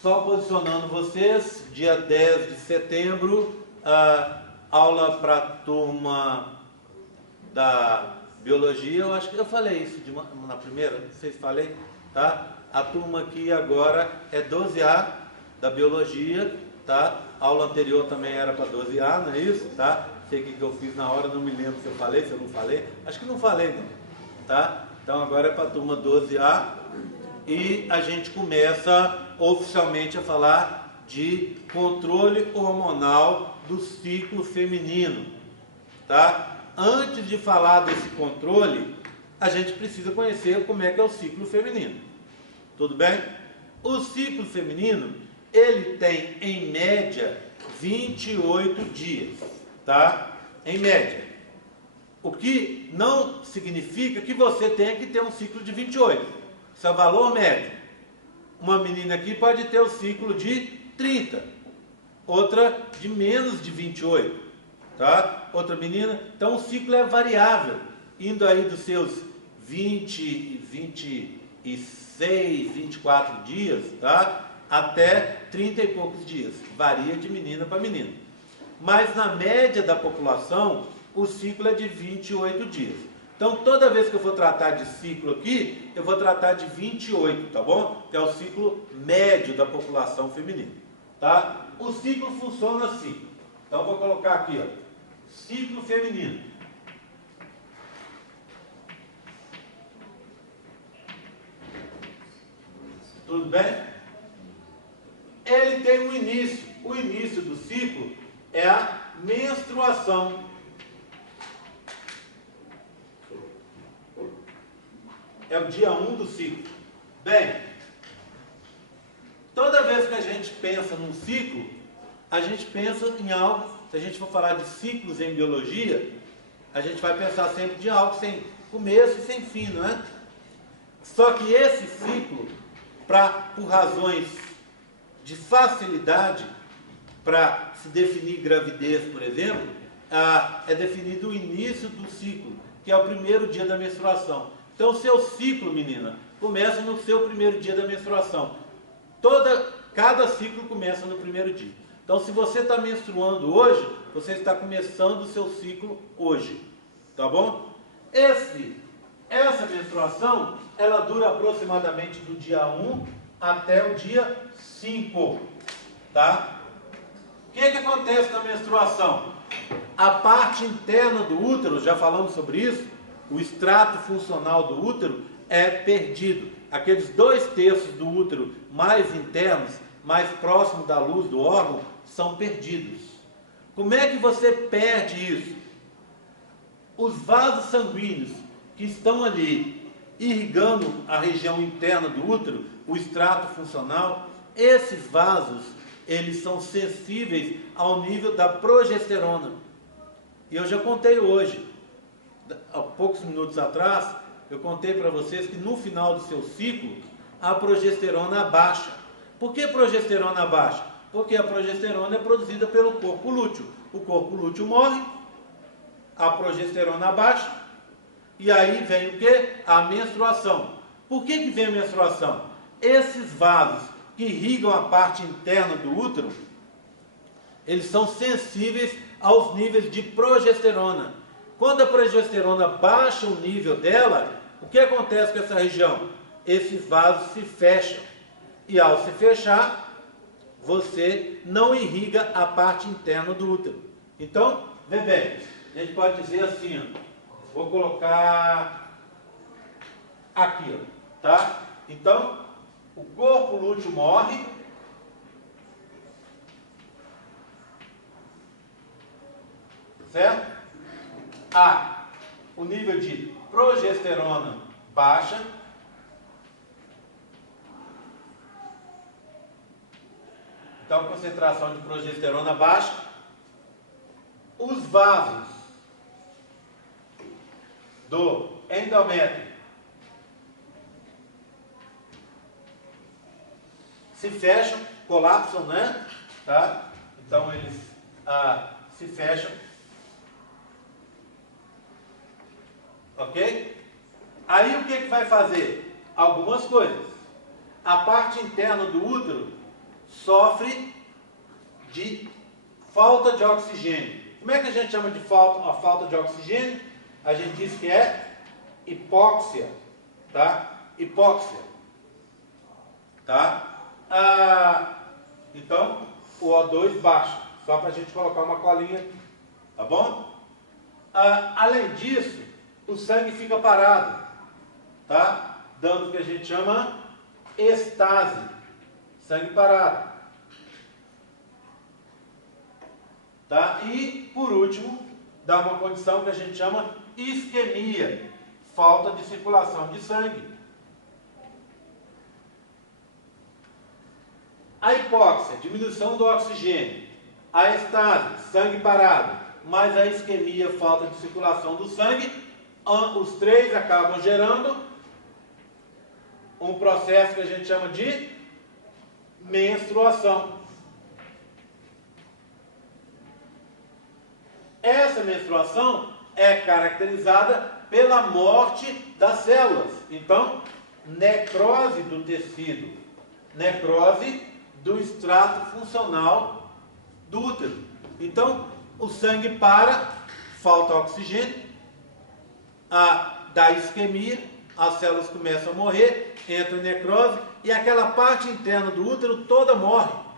Só posicionando vocês, dia 10 de setembro, aula para a turma da biologia. Eu acho que eu falei isso na primeira, não sei se falei, tá? A turma aqui agora é 12A da biologia, tá? A aula anterior também era para 12A, não é isso? Tá? Sei o que eu fiz na hora, não me lembro se eu falei, se eu não falei. Acho que não falei, não. Tá? Então agora é para a turma 12A e a gente começa oficialmente a falar de controle hormonal do ciclo feminino, tá? Antes de falar desse controle, a gente precisa conhecer como é que é o ciclo feminino. Tudo bem? O ciclo feminino, ele tem em média 28 dias, tá? Em média. O que não significa que você tenha que ter um ciclo de 28. Isso é o valor médio. Uma menina aqui pode ter o ciclo de 30, outra de menos de 28, tá? Outra menina. Então o ciclo é variável, indo aí dos seus 20, 26, 24 dias, tá? Até 30 e poucos dias. Varia de menina para menina. Mas na média da população, o ciclo é de 28 dias. Então, toda vez que eu for tratar de ciclo aqui, eu vou tratar de 28, tá bom? Que é o ciclo médio da população feminina, tá? O ciclo funciona assim. Então, eu vou colocar aqui, ó, ciclo feminino. Tudo bem? Ele tem um início. O início do ciclo é a menstruação. É o dia 1 do ciclo. Bem, toda vez que a gente pensa num ciclo, a gente pensa em algo, se a gente for falar de ciclos em biologia, a gente vai pensar sempre de algo sem começo e sem fim, não é? Só que esse ciclo, por razões de facilidade, para se definir gravidez, por exemplo, é definido o início do ciclo, que é o primeiro dia da menstruação. Então, o seu ciclo, menina, começa no seu primeiro dia da menstruação. Cada ciclo começa no primeiro dia. Então, se você está menstruando hoje, você está começando o seu ciclo hoje. Tá bom? Essa menstruação, ela dura aproximadamente do dia 1 até o dia 5. Tá? O que acontece na menstruação? A parte interna do útero, já falamos sobre isso, o extrato funcional do útero é perdido. Aqueles 2/3 do útero mais internos, mais próximos da luz do órgão, são perdidos. Como é que você perde isso? Os vasos sanguíneos que estão ali irrigando a região interna do útero, o extrato funcional, esses vasos, eles são sensíveis ao nível da progesterona. E eu já contei hoje, há poucos minutos atrás, eu contei para vocês que no final do seu ciclo, a progesterona abaixa. Por que progesterona abaixa? Porque a progesterona é produzida pelo corpo lúteo. O corpo lúteo morre, a progesterona abaixa, e aí vem o que? A menstruação. Por que vem a menstruação? Esses vasos que irrigam a parte interna do útero, eles são sensíveis aos níveis de progesterona. Quando a progesterona baixa o nível dela, o que acontece com essa região? Esses vasos se fecham. E ao se fechar, você não irriga a parte interna do útero. Então, vê bem, a gente pode dizer assim, ó, vou colocar aqui, ó, tá? Então, o corpo lúteo morre, certo? O nível de progesterona baixa. Então, a concentração de progesterona baixa. Os vasos do endométrio se fecham, colapsam, né? Tá? Então, eles se fecham. Ok? Aí o que vai fazer? Algumas coisas. A parte interna do útero sofre de falta de oxigênio. Como é que a gente chama de a falta de oxigênio? A gente diz que é hipóxia, tá? Hipóxia, tá? Então, o O2 baixa, só para a gente colocar uma colinha aqui, tá bom? Além disso, o sangue fica parado, tá? Dando o que a gente chama estase, sangue parado. Tá? E, por último, dá uma condição que a gente chama isquemia, falta de circulação de sangue. A hipóxia, diminuição do oxigênio. A estase, sangue parado. Mais a isquemia, falta de circulação do sangue. Os três acabam gerando um processo que a gente chama de menstruação. Essa menstruação é caracterizada pela morte das células. Então, necrose do tecido, necrose do extrato funcional do útero. Então, o sangue para, falta oxigênio, dá isquemia, as células começam a morrer, entra necrose e aquela parte interna do útero toda morre.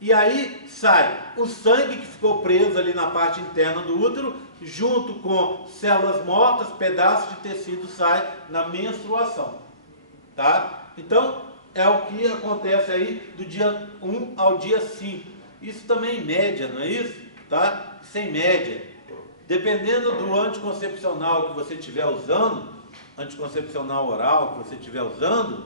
E aí sai o sangue que ficou preso ali na parte interna do útero, junto com células mortas, pedaços de tecido sai na menstruação. Tá? Então, é o que acontece aí do dia 1 ao dia 5. Isso também em média, não é isso? Tá? Isso é em média. Dependendo do anticoncepcional que você estiver usando, anticoncepcional oral que você estiver usando,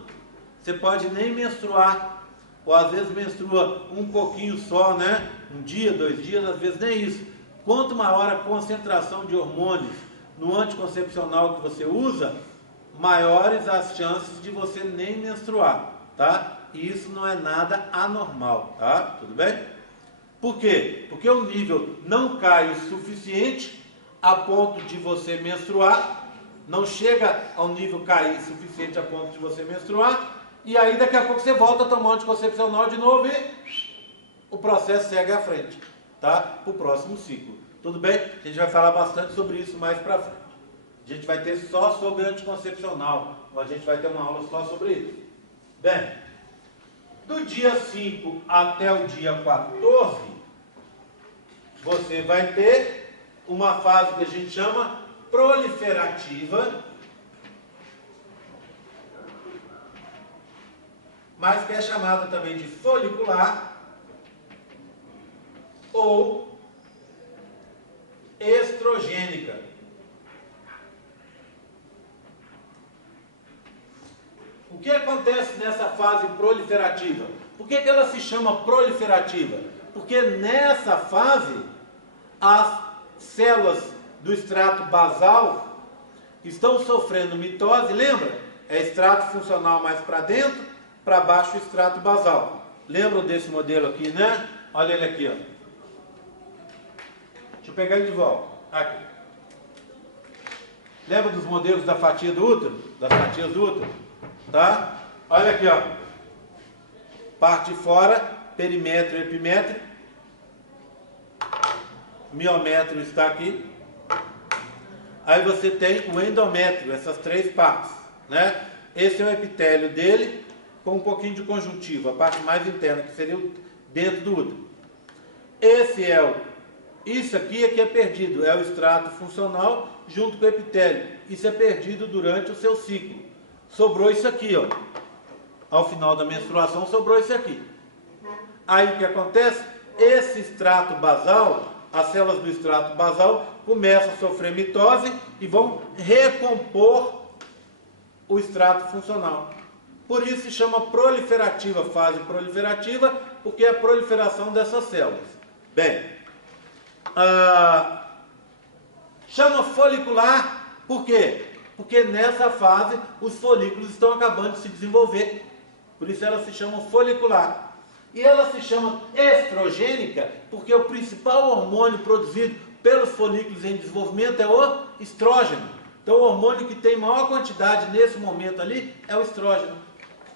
você pode nem menstruar. Ou às vezes menstrua um pouquinho só, né? Um dia, 2 dias, às vezes nem isso. Quanto maior a concentração de hormônios no anticoncepcional que você usa, maiores as chances de você nem menstruar, tá? E isso não é nada anormal, tá? Tudo bem? Por quê? Porque o nível não cai o suficiente a ponto de você menstruar, não chega ao nível cair suficiente a ponto de você menstruar, e aí daqui a pouco você volta a tomar um anticoncepcional de novo e o processo segue à frente, tá? Para o próximo ciclo. Tudo bem? A gente vai falar bastante sobre isso mais para frente. A gente vai ter só sobre anticoncepcional, ou a gente vai ter uma aula só sobre isso. Bem, do dia 5 até o dia 14, você vai ter uma fase que a gente chama proliferativa, mas que é chamada também de folicular ou estrogênica. O que acontece nessa fase proliferativa? Por que ela se chama proliferativa? Porque nessa fase as células do extrato basal estão sofrendo mitose, lembra? É extrato funcional mais para dentro, para baixo o extrato basal. Lembram desse modelo aqui, né? Olha ele aqui, ó. Deixa eu pegar ele de volta. Aqui. Lembra dos modelos da fatia do útero? Das fatias do útero? Tá? Olha aqui, ó. Parte de fora, perimétrio e epimétrio. Miométrio está aqui. Aí você tem o endométrio, essas 3 partes, né? Esse é o epitélio dele, com um pouquinho de conjuntivo, a parte mais interna, que seria dentro do útero. Isso aqui é que é perdido, é o extrato funcional junto com o epitélio. Isso é perdido durante o seu ciclo. Sobrou isso aqui, ó. Ao final da menstruação, sobrou isso aqui. Aí o que acontece? Esse extrato basal, as células do extrato basal começam a sofrer mitose e vão recompor o extrato funcional. Por isso se chama proliferativa, fase proliferativa, porque é a proliferação dessas células. Bem, chama folicular, por quê? Porque nessa fase os folículos estão acabando de se desenvolver. Por isso ela se chama folicular. E ela se chama estrogênica porque o principal hormônio produzido pelos folículos em desenvolvimento é o estrógeno. Então o hormônio que tem maior quantidade nesse momento ali é o estrógeno.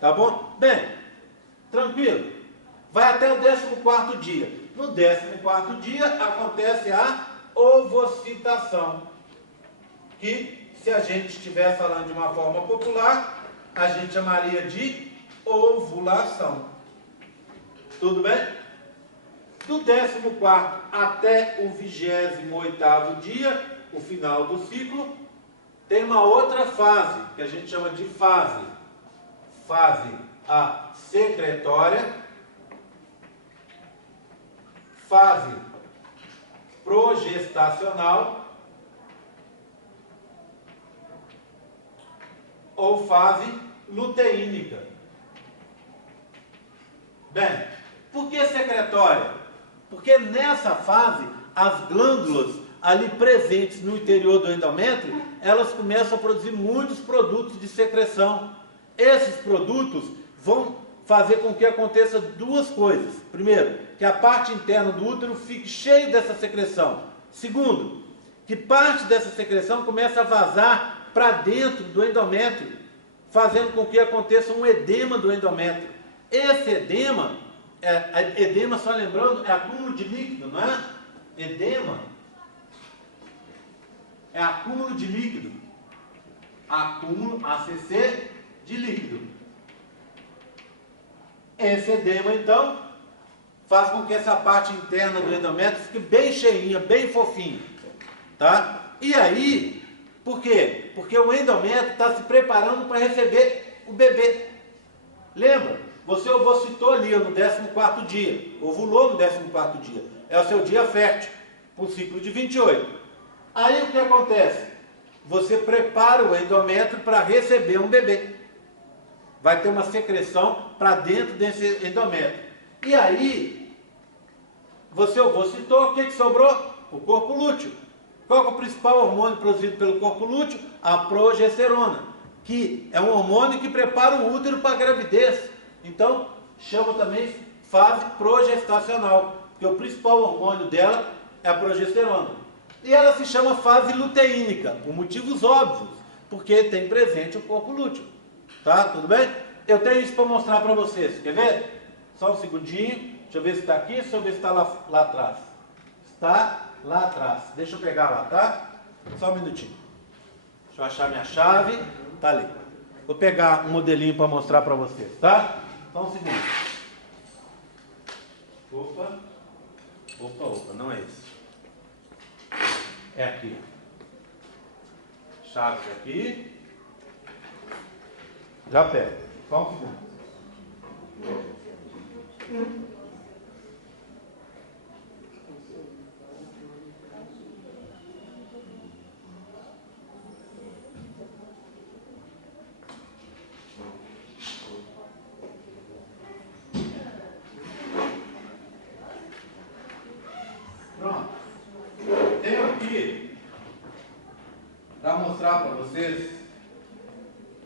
Tá bom? Bem, tranquilo. vai até o 14º dia. No 14º dia acontece a ovocitação, que, se a gente estiver falando de uma forma popular, a gente chamaria de ovulação. Tudo bem? Do 14º até o 28º dia, o final do ciclo, tem uma outra fase, que a gente chama de fase a secretória, fase progestacional ou fase luteínica. Bem, por que secretória? Porque nessa fase, as glândulas ali presentes no interior do endométrio, elas começam a produzir muitos produtos de secreção. Esses produtos vão fazer com que aconteça duas coisas. Primeiro, que a parte interna do útero fique cheia dessa secreção. Segundo, que parte dessa secreção comece a vazar para dentro do endométrio, fazendo com que aconteça um edema do endométrio. Esse edema, edema, só lembrando, é acúmulo de líquido, não é? Edema é acúmulo de líquido. Acúmulo, ACC, de líquido. Esse edema, então, faz com que essa parte interna do endométrio fique bem cheinha, bem fofinha. Tá? E aí, por quê? Porque o endométrio está se preparando para receber o bebê. Lembra? Você ovocitou ali no 14º dia, ovulou no 14º dia. É o seu dia fértil, por ciclo de 28. Aí o que acontece? Você prepara o endométrio para receber um bebê. Vai ter uma secreção para dentro desse endométrio. E aí, você ovocitou, o que sobrou? O corpo lúteo. Qual é o principal hormônio produzido pelo corpo lúteo? A progesterona, que é um hormônio que prepara o útero para a gravidez. Então, chama também fase progestacional, porque o principal hormônio dela é a progesterona. E ela se chama fase luteínica, por motivos óbvios, porque tem presente o corpo lúteo. Tá? Tudo bem? Eu tenho isso para mostrar para vocês. Quer ver? Só um segundinho. Deixa eu ver se está aqui, deixa eu ver se está lá atrás. Está lá atrás. Deixa eu pegar lá, tá? Só um minutinho. Deixa eu achar minha chave. Tá ali. Vou pegar um modelinho para mostrar para vocês, tá? Só um segundo. Opa, não é esse. É aqui. Chave aqui. Já pego. Só um segundo. Pronto. Tenho aqui para mostrar para vocês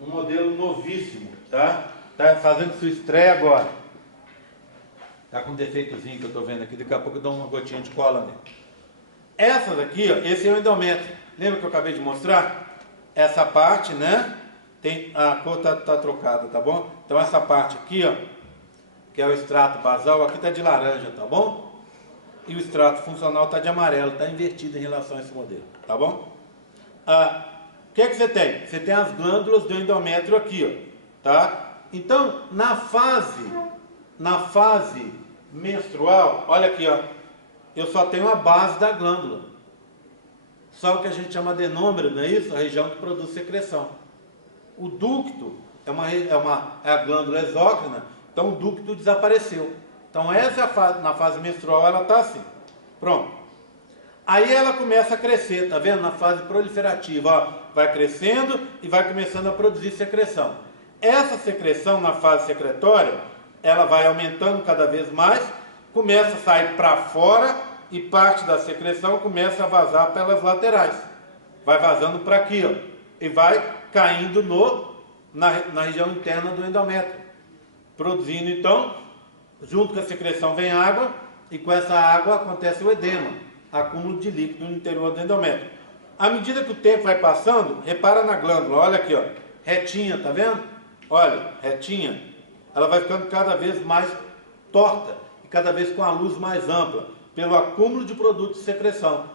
um modelo novíssimo, tá? Tá fazendo sua estreia agora. Tá com um defeitozinho que eu tô vendo aqui, daqui a pouco eu dou uma gotinha de cola nele. Essa daqui, ó, esse é o endométrio. Lembra que eu acabei de mostrar? Essa parte, né? Tem, a cor tá trocada, tá bom? Então essa parte aqui, ó, que é o extrato basal, aqui tá de laranja, tá bom? E o extrato funcional tá de amarelo, tá invertido em relação a esse modelo, tá bom? O que você tem? Você tem as glândulas do endométrio aqui, ó, tá? Então, na fase menstrual, olha aqui, ó, eu só tenho a base da glândula. Só o que a gente chama de adenômero, não é isso? A região que produz secreção. O ducto é a glândula exócrina, então o ducto desapareceu. Então essa é a fase, na fase menstrual ela está assim. Pronto. Aí ela começa a crescer, tá vendo? Na fase proliferativa, ó, vai crescendo e vai começando a produzir secreção. Essa secreção na fase secretória, ela vai aumentando cada vez mais, começa a sair para fora e parte da secreção começa a vazar pelas laterais. Vai vazando para aqui, ó, e vai caindo na região interna do endométrio. Produzindo então, junto com a secreção vem água, e com essa água acontece o edema, acúmulo de líquido no interior do endométrio. À medida que o tempo vai passando, repara na glândula, olha aqui, ó, retinha, tá vendo? Olha, retinha, ela vai ficando cada vez mais torta e cada vez com a luz mais ampla, pelo acúmulo de produtos de secreção.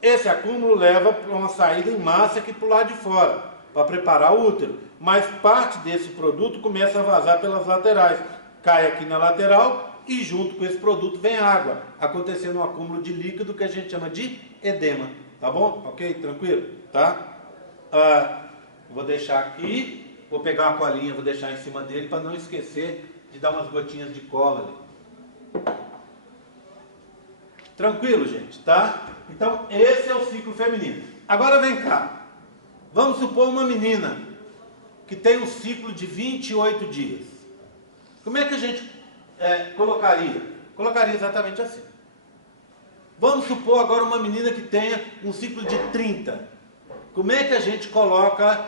Esse acúmulo leva para uma saída em massa aqui para o lado de fora, para preparar o útero. Mas parte desse produto começa a vazar pelas laterais, cai aqui na lateral e junto com esse produto vem água, acontecendo um acúmulo de líquido que a gente chama de edema. Tá bom? Ok? Tranquilo? Tá? Vou deixar aqui, vou pegar uma colinha, vou deixar em cima dele para não esquecer de dar umas gotinhas de cola ali. Tranquilo, gente, tá? Então, esse é o ciclo feminino. Agora vem cá. Vamos supor uma menina que tem um ciclo de 28 dias. Como é que a gente colocaria? Colocaria exatamente assim. Vamos supor agora uma menina que tenha um ciclo de 30. Como é que a gente coloca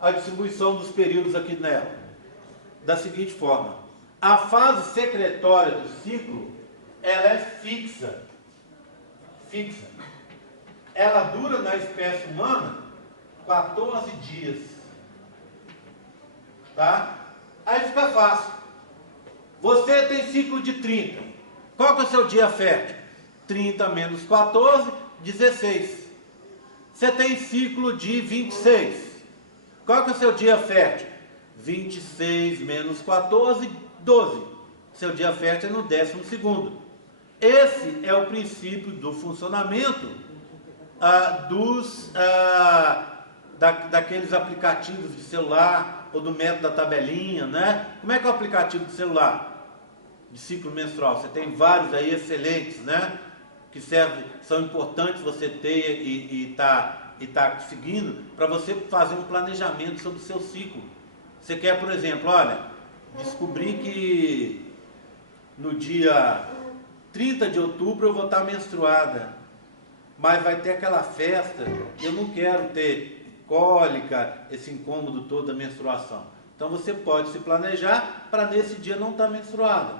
a distribuição dos períodos aqui nela? Da seguinte forma. A fase secretória do ciclo, ela é fixa. Fixa. Ela dura na espécie humana 14 dias. Tá? Aí fica fácil. Você tem ciclo de 30. Qual que é o seu dia fértil? 30 menos 14, 16. Você tem ciclo de 26. Qual que é o seu dia fértil? 26 menos 14, 12. Seu dia fértil é no 12º. Esse é o princípio do funcionamento daqueles aplicativos de celular ou do método da tabelinha, né? Como é que é o aplicativo de celular de ciclo menstrual? Você tem vários aí excelentes, né? Que são importantes você ter e tá seguindo para você fazer um planejamento sobre o seu ciclo. Você quer, por exemplo, olha, descobrir que no dia 30 de outubro eu vou estar menstruada, mas vai ter aquela festa, eu não quero ter cólica, esse incômodo todo da menstruação. Então você pode se planejar para nesse dia não estar menstruada.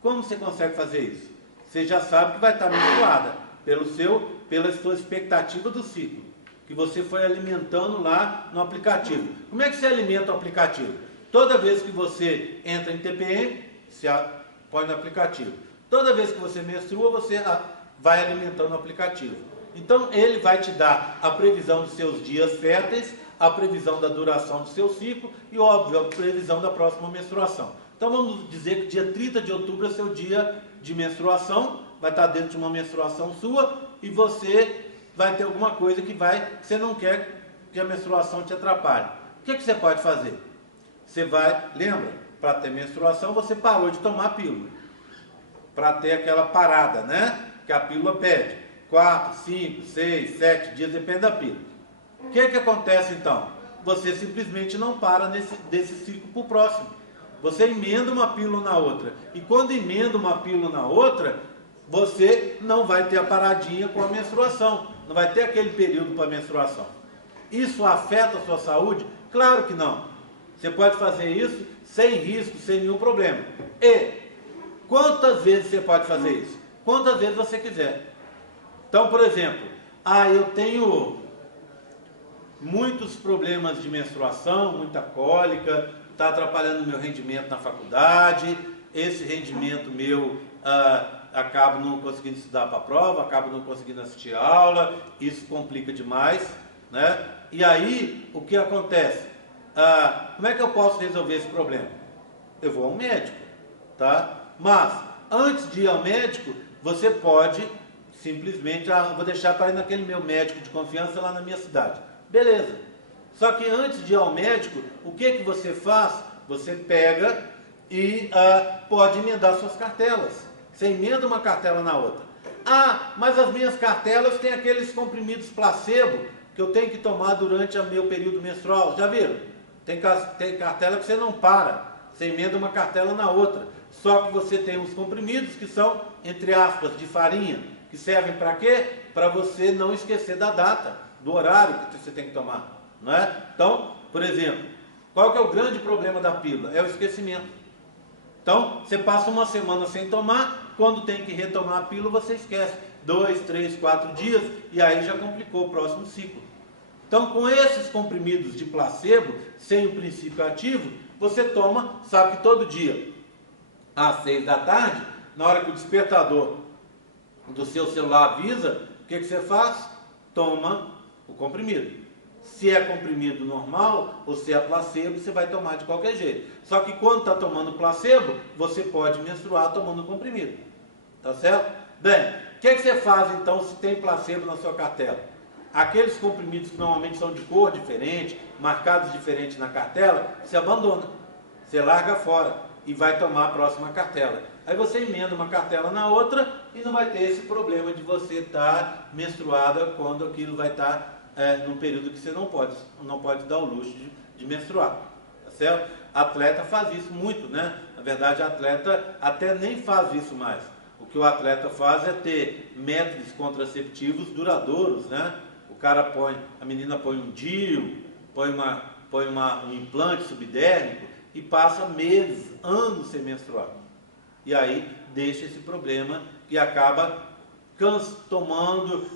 Como você consegue fazer isso? Você já sabe que vai estar menstruada pela sua expectativa do ciclo, que você foi alimentando lá no aplicativo. Como é que você alimenta o aplicativo? Toda vez que você entra em TPM, você põe no aplicativo. Toda vez que você menstrua, você vai alimentando o aplicativo. Então ele vai te dar a previsão dos seus dias férteis, a previsão da duração do seu ciclo e, óbvio, a previsão da próxima menstruação. Então vamos dizer que dia 30 de outubro é seu dia de menstruação, vai estar dentro de uma menstruação sua e você vai ter alguma coisa que você não quer que a menstruação te atrapalhe. O que você pode fazer? Você lembra, para ter menstruação você parou de tomar pílula, para ter aquela parada, né? Que a pílula pede. 4, 5, 6, 7 dias, depende da pílula. O que acontece então? Você simplesmente não para desse ciclo para o próximo. Você emenda uma pílula na outra. E quando emenda uma pílula na outra, você não vai ter a paradinha com a menstruação. Não vai ter aquele período para a menstruação. Isso afeta a sua saúde? Claro que não. Você pode fazer isso sem risco, sem nenhum problema. E quantas vezes você pode fazer isso? Quantas vezes você quiser. Então, por exemplo, eu tenho muitos problemas de menstruação, muita cólica, está atrapalhando o meu rendimento na faculdade, esse rendimento meu acabo não conseguindo estudar para a prova, acabo não conseguindo assistir a aula, isso complica demais, né? E aí, o que acontece? Como é que eu posso resolver esse problema? Eu vou ao médico, tá? Mas, antes de ir ao médico, você pode simplesmente, vou deixar para ir naquele meu médico de confiança lá na minha cidade. Beleza. Só que antes de ir ao médico, o que você faz? Você pega e pode emendar suas cartelas. Você emenda uma cartela na outra. Mas as minhas cartelas têm aqueles comprimidos placebo que eu tenho que tomar durante o meu período menstrual. Já viram? Tem cartela que você não para. Você emenda uma cartela na outra. Só que você tem uns comprimidos que são, entre aspas, de farinha, que servem para quê? Para você não esquecer da data, do horário que você tem que tomar, não é? Então, por exemplo, qual que é o grande problema da pílula? É o esquecimento. Então, você passa uma semana sem tomar, quando tem que retomar a pílula, você esquece. 2, 3, 4 dias, e aí já complicou o próximo ciclo. Então, com esses comprimidos de placebo, sem o princípio ativo, você toma, sabe que todo dia às 6 da tarde, na hora que o despertador do seu celular avisa, o que você faz? Toma o comprimido. Se é comprimido normal ou se é placebo, você vai tomar de qualquer jeito. Só que quando está tomando placebo, você pode menstruar tomando comprimido. Tá certo? Bem, o que você faz então se tem placebo na sua cartela? Aqueles comprimidos que normalmente são de cor diferente, marcados diferente na cartela, você abandona. Você larga fora e vai tomar a próxima cartela. Aí você emenda uma cartela na outra e não vai ter esse problema de você estar menstruada quando aquilo vai estar num período que você não pode dar o luxo de menstruar. Tá certo? Atleta faz isso muito, né? Na verdade, atleta até nem faz isso mais. O que o atleta faz é ter métodos contraceptivos duradouros, né? A menina põe um DIU, põe um implante subdérmico e passa meses, anos sem menstruar. E aí deixa esse problema e acaba tomando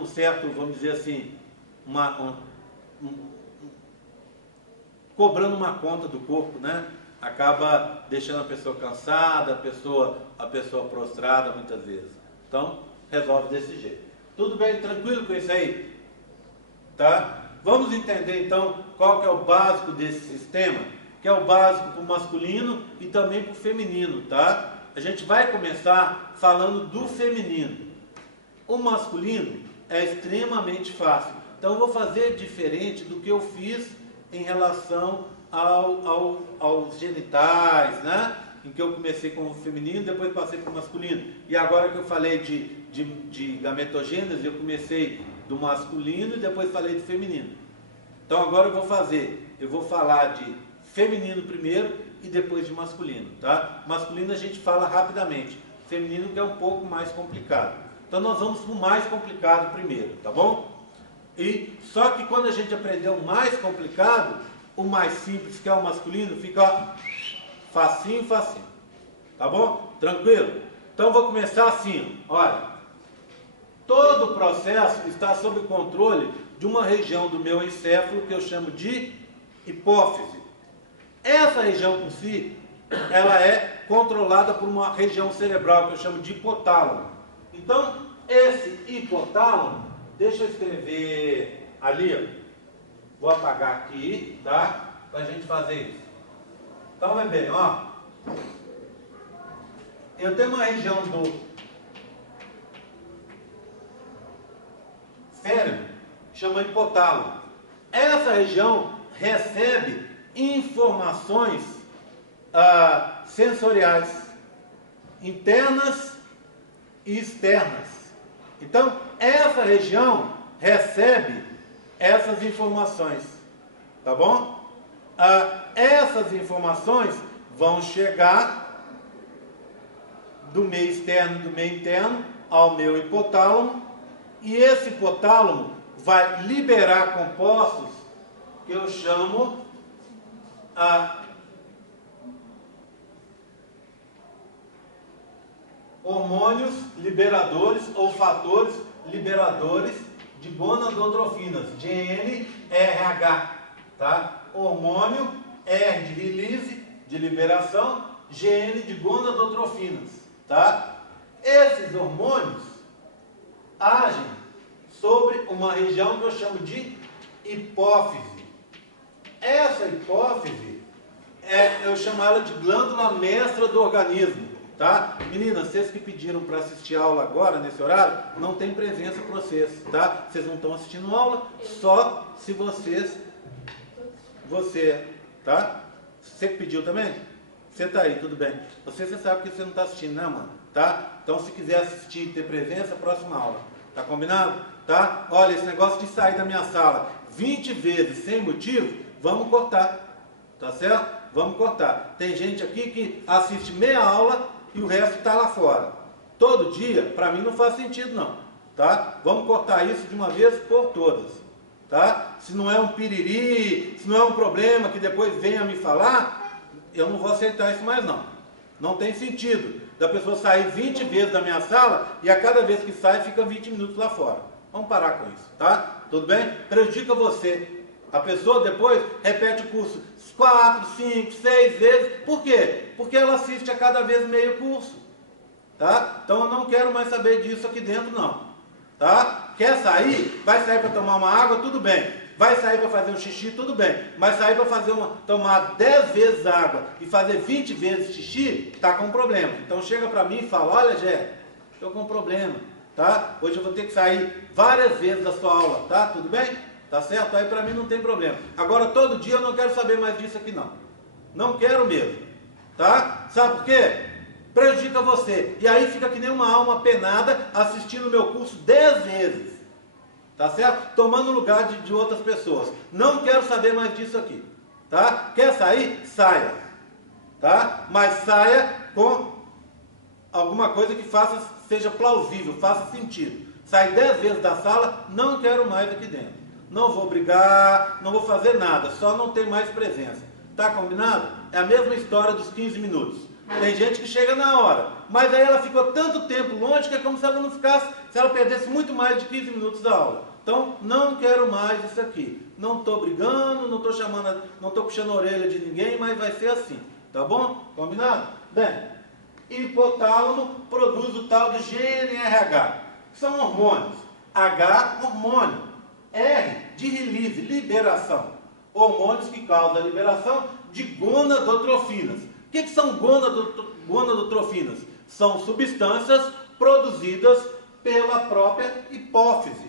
um certo, vamos dizer assim, cobrando uma conta do corpo, né? Acaba deixando a pessoa cansada, a pessoa prostrada muitas vezes. Então, resolve desse jeito. Tudo bem? Tranquilo com isso aí? Tá? Vamos entender então qual que é o básico desse sistema, que é o básico para o masculino e também para o feminino, tá? A gente vai começar falando do feminino. O masculino é extremamente fácil. Então eu vou fazer diferente do que eu fiz em relação aos genitais, né? Em que eu comecei com o feminino, depois passei para o masculino. E agora que eu falei de gametogênese, eu comecei do masculino e depois falei do feminino. Então agora eu vou falar de feminino primeiro e depois de masculino, tá? Masculino a gente fala rapidamente, feminino que é um pouco mais complicado. Então nós vamos para o mais complicado primeiro, tá bom? E só que quando a gente aprender o mais complicado, o mais simples, que é o masculino, fica ó, facinho, facinho. Tá bom? Tranquilo? Então eu vou começar assim, olha. Todo o processo está sob o controle de uma região do meu encéfalo que eu chamo de hipófise. Essa região por si, ela é controlada por uma região cerebral que eu chamo de hipotálamo. Então, esse hipotálamo, deixa eu escrever ali, ó. Vou apagar aqui, tá? Para a gente fazer isso. Então, vai bem, ó. Eu tenho uma região do cérebro, chama hipotálamo. Essa região recebe informações sensoriais, internas e externas. Então, essa região recebe essas informações, tá bom? Essas informações vão chegar do meio externo e do meio interno ao meu hipotálamo, e esse hipotálamo vai liberar compostos que eu chamo hormônios liberadores ou fatores liberadores de gonadotrofinas, GnRH, tá? Hormônio R de release, de liberação, Gn de gonadotrofinas, tá? Esses hormônios agem sobre uma região que eu chamo de hipófise. Essa hipófise, eu chamo ela de glândula mestra do organismo, tá? Meninas, vocês que pediram para assistir aula agora, nesse horário, não tem presença para vocês, tá? Vocês não estão assistindo aula, só se você, tá? Você que pediu também? Você tá aí, tudo bem. Você sabe que você não está assistindo, né, mano? Tá? Então, se quiser assistir e ter presença, próxima aula. Tá combinado? Tá? Olha, esse negócio de sair da minha sala 20 vezes sem motivo, vamos cortar. Tá certo? Vamos cortar. Tem gente aqui que assiste meia aula e o resto está lá fora. Todo dia, para mim não faz sentido não. Tá? Vamos cortar isso de uma vez por todas. Tá? Se não é um piriri, se não é um problema que depois venha me falar, eu não vou aceitar isso mais não. Não tem sentido da pessoa sair 20 vezes da minha sala e a cada vez que sai fica 20 minutos lá fora. Vamos parar com isso, tá? Tudo bem? Prejudica você. A pessoa depois repete o curso 4, 5, 6 vezes. Por quê? Porque ela assiste a cada vez meio curso. Tá? Então eu não quero mais saber disso aqui dentro não. Tá? Quer sair? Vai sair para tomar uma água? Tudo bem. Vai sair para fazer um xixi? Tudo bem. Mas sair para tomar 10 vezes água e fazer 20 vezes xixi, tá com problema. Então chega para mim e fala, olha Gé, estou com problema. Tá? Hoje eu vou ter que sair várias vezes da sua aula. Tá? Tudo bem? Tá certo? Aí para mim não tem problema. Agora todo dia eu não quero saber mais disso aqui não. Não quero mesmo. Tá? Sabe por quê? Prejudica você. E aí fica que nem uma alma penada assistindo o meu curso 10 vezes. Tá certo? Tomando lugar de outras pessoas. Não quero saber mais disso aqui. Tá? Quer sair? Saia. Tá? Mas saia com alguma coisa que seja plausível, faça sentido. Sai 10 vezes da sala, não quero mais aqui dentro. Não vou brigar, não vou fazer nada, só não tem mais presença. Tá combinado? É a mesma história dos 15 minutos. Tem gente que chega na hora, mas aí ela ficou tanto tempo longe que é como se ela não ficasse, se ela perdesse muito mais de 15 minutos da aula. Então, não quero mais isso aqui. Não estou brigando, não estou puxando a orelha de ninguém, mas vai ser assim. Tá bom? Combinado? Bem, hipotálamo produz o tal de GNRH, que são hormônios. H, hormônio. R, de release, liberação. Hormônios que causam a liberação de gonadotrofinas. O que são gonadotrofinas? São substâncias produzidas pela própria hipófise.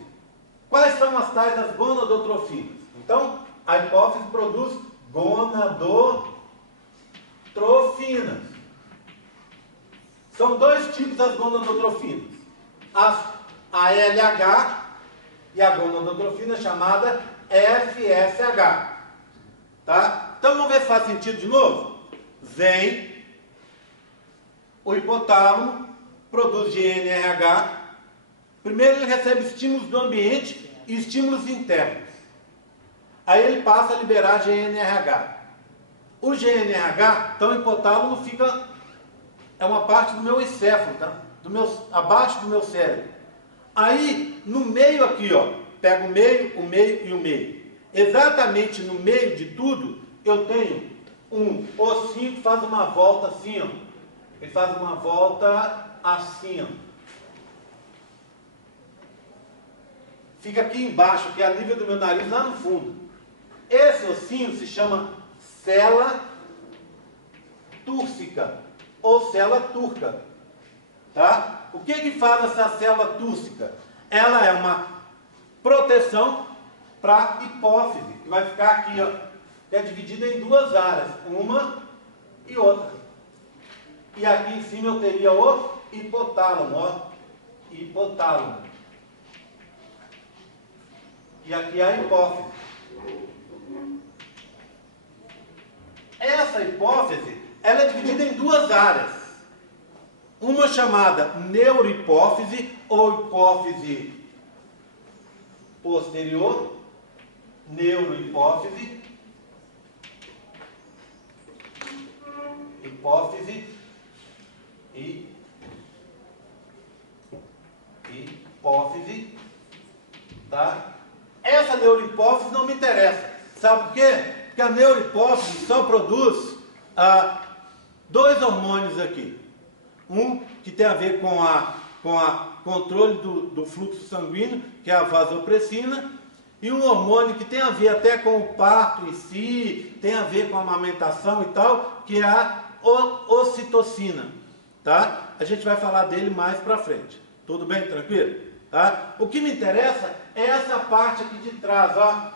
Quais são as tais das gonadotrofinas? Então, a hipófise produz gonadotrofinas. São dois tipos das gonadotrofinas. A LH e a gonadotrofina chamada FSH. Tá? Então, vamos ver se faz sentido de novo? Vem o hipotálamo, produz GNRH. Primeiro ele recebe estímulos do ambiente e estímulos internos. Aí ele passa a liberar GNRH. O GNRH, então o hipotálamo é uma parte do meu encéfalo, tá? Abaixo do meu cérebro. Aí, no meio aqui, ó, pega o meio e o meio. Exatamente no meio de tudo, eu tenho um ossinho que faz uma volta assim, ó. Ele faz uma volta assim, ó. Fica aqui embaixo, que é a nível do meu nariz, lá no fundo. Esse ossinho se chama célula túrcica ou célula turca. Tá? O que faz essa célula túrcica? Ela é uma proteção para a hipófise, que vai ficar aqui, ó, que é dividida em duas áreas, uma e outra. E aqui em cima eu teria o hipotálamo, ó, hipotálamo. E aqui a hipófise. Essa hipófise, ela é dividida em duas áreas. Uma chamada neurohipófise ou hipófise posterior, neurohipófise, hipófise e hipófise, tá? Essa neurohipófise não me interessa. Sabe por quê? Porque a neurohipófise só produz dois hormônios aqui. Um que tem a ver com a controle do fluxo sanguíneo, que é a vasopressina, e um hormônio que tem a ver até com o parto em si, tem a ver com a amamentação e tal, que é a ocitocina. Tá? A gente vai falar dele mais para frente. Tudo bem? Tranquilo? Tá? O que me interessa é essa parte aqui de trás, ó.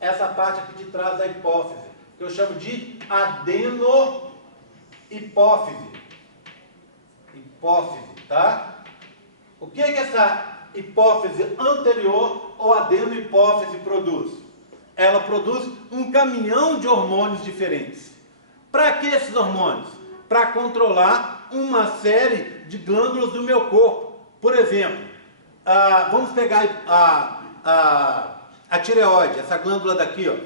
Essa parte aqui de trás da hipófise, que eu chamo de adenohipófise. Hipófise, tá? O que essa hipófise anterior ou adenohipófise produz? Ela produz um caminhão de hormônios diferentes. Para que esses hormônios? Para controlar uma série de glândulas do meu corpo. Por exemplo, vamos pegar a tireoide, essa glândula daqui, ó. O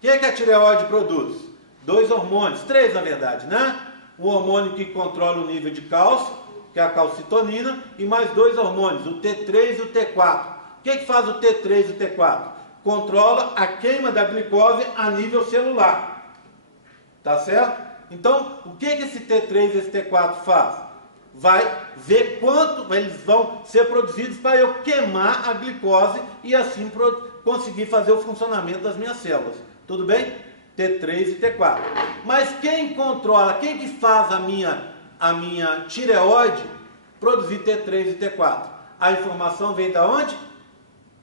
que a tireoide produz? Dois hormônios, três na verdade, né? Um hormônio que controla o nível de cálcio, que é a calcitonina, e mais dois hormônios, o T3 e o T4. O que faz o T3 e o T4? controla a queima da glicose a nível celular. Tá certo? Então, o que esse T3 e esse T4 faz? Vai ver quanto eles vão ser produzidos para eu queimar a glicose e assim conseguir fazer o funcionamento das minhas células. Tudo bem? T3 e T4. Mas quem controla, quem que faz a minha tireoide produzir T3 e T4? A informação vem da onde?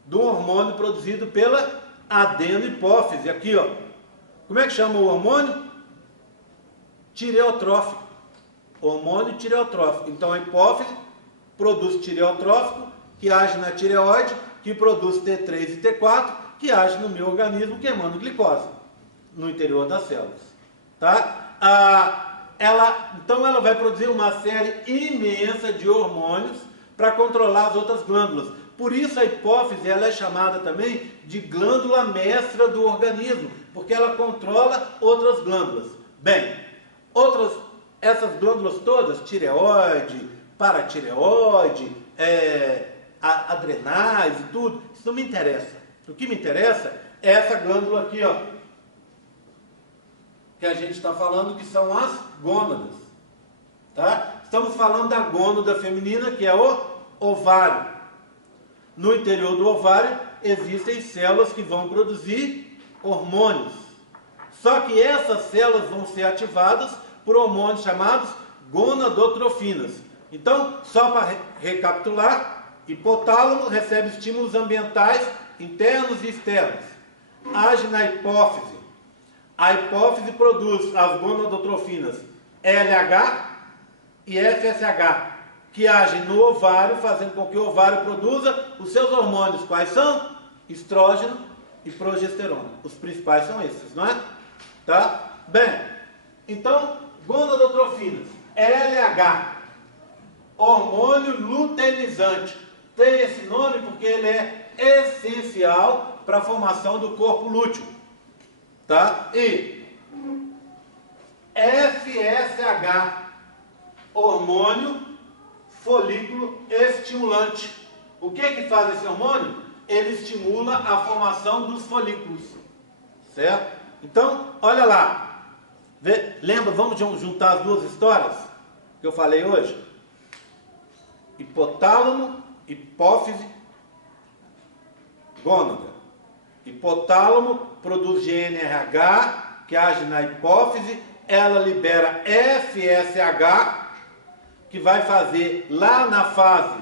Do hormônio produzido pela adenohipófise. Aqui, ó. Como é que chama o hormônio? Tireotrófico. Hormônio tireotrófico. Então a hipófise produz tireotrófico, que age na tireoide, que produz T3 e T4, que age no meu organismo queimando glicose no interior das células. Tá? Então ela vai produzir uma série imensa de hormônios para controlar as outras glândulas. Por isso a hipófise ela é chamada também de glândula mestra do organismo, porque ela controla outras glândulas. Bem, essas glândulas todas, tireoide, paratireoide, adrenais e tudo, isso não me interessa. O que me interessa é essa glândula aqui, ó, que a gente está falando que são as gônadas. Tá? Estamos falando da gônada feminina, que é o ovário. No interior do ovário existem células que vão produzir hormônios. Só que essas células vão ser ativadas por hormônios chamados gonadotrofinas. Então, só para recapitular, hipotálamo recebe estímulos ambientais internos e externos. Age na hipófise. A hipófise produz as gonadotrofinas LH e FSH, que agem no ovário, fazendo com que o ovário produza os seus hormônios. Quais são? Estrógeno e progesterona. Os principais são esses, não é? Tá? Bem, então, gonadotrofinas, LH, hormônio luteinizante. Tem esse nome porque ele é essencial para a formação do corpo lúteo. Tá? E FSH, hormônio folículo estimulante. O que faz esse hormônio? Ele estimula a formação dos folículos. Certo? Então, olha lá. Lembra, vamos juntar as duas histórias que eu falei hoje? Hipotálamo, hipófise, gônada. Hipotálamo produz GNRH, que age na hipófise, ela libera FSH, que vai fazer lá na fase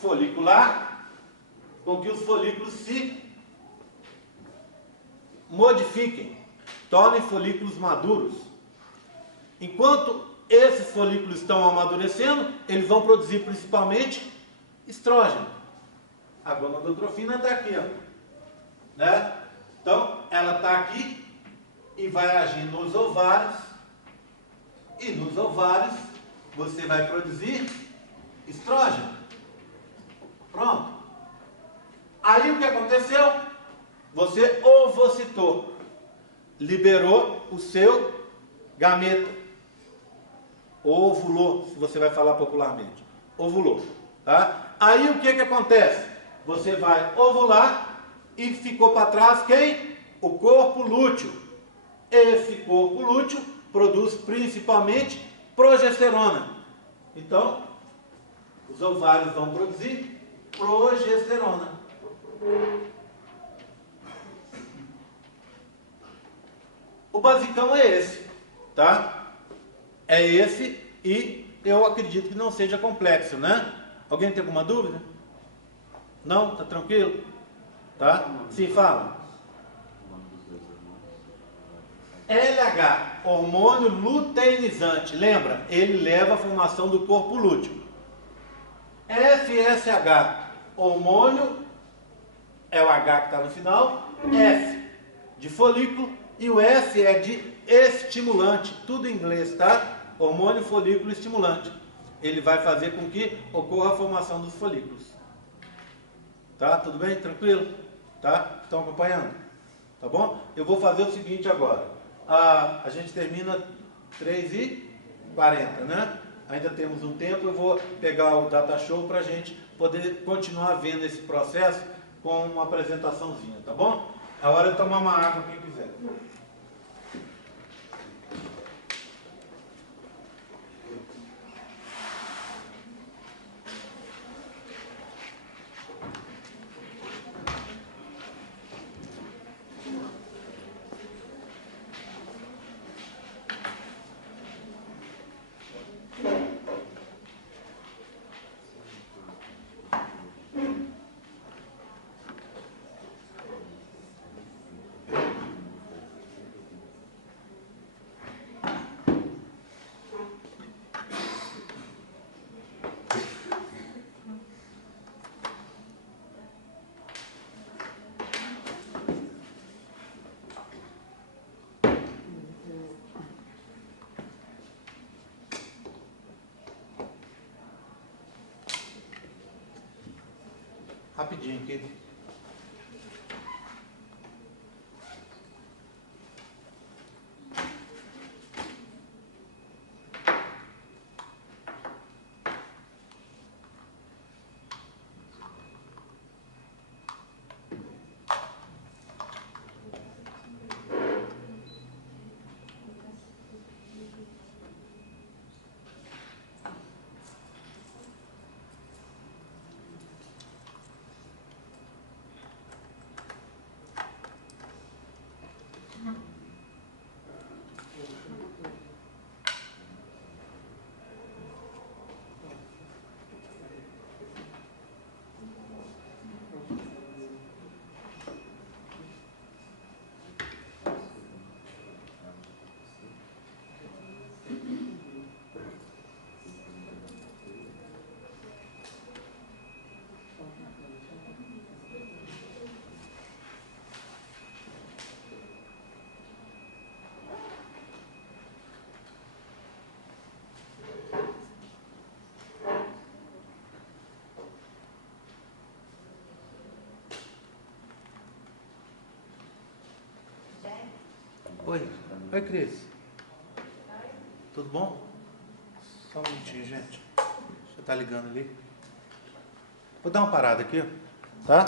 folicular, com que os folículos se modifiquem, tornem folículos maduros. Enquanto esses folículos estão amadurecendo, eles vão produzir principalmente estrógeno. A gonadotrofina está aqui, ó. Né? Então, ela está aqui e vai agir nos ovários. E nos ovários, você vai produzir estrógeno. Pronto. Aí o que aconteceu? Você ovocitou. Liberou o seu gameta. Ovulou, se você vai falar popularmente. Ovulou. Tá? Aí o que acontece? Você vai ovular e ficou para trás quem? O corpo lúteo. Esse corpo lúteo produz principalmente progesterona. Então, os ovários vão produzir progesterona. O basicão é esse, tá? É esse e eu acredito que não seja complexo, né? Alguém tem alguma dúvida? Não? Tá tranquilo? Tá? Sim, fala. LH, hormônio luteinizante. Lembra? Ele leva a formação do corpo lúteo. FSH, hormônio, é o H que está no final. F, de folículo. E o S é de estimulante. Tudo em inglês, tá? Hormônio folículo estimulante. Ele vai fazer com que ocorra a formação dos folículos. Tá? Tudo bem? Tranquilo? Tá? Estão acompanhando? Tá bom? Eu vou fazer o seguinte agora. A gente termina 3h40, né? Ainda temos um tempo. Eu vou pegar o data show para a gente poder continuar vendo esse processo com uma apresentaçãozinha, tá bom? É hora de tomar uma água, quem quiser. Rapidinho aqui. Oi, Cris. Tudo bom? Só um minutinho, gente. Você tá ligando ali? Vou dar uma parada aqui, tá?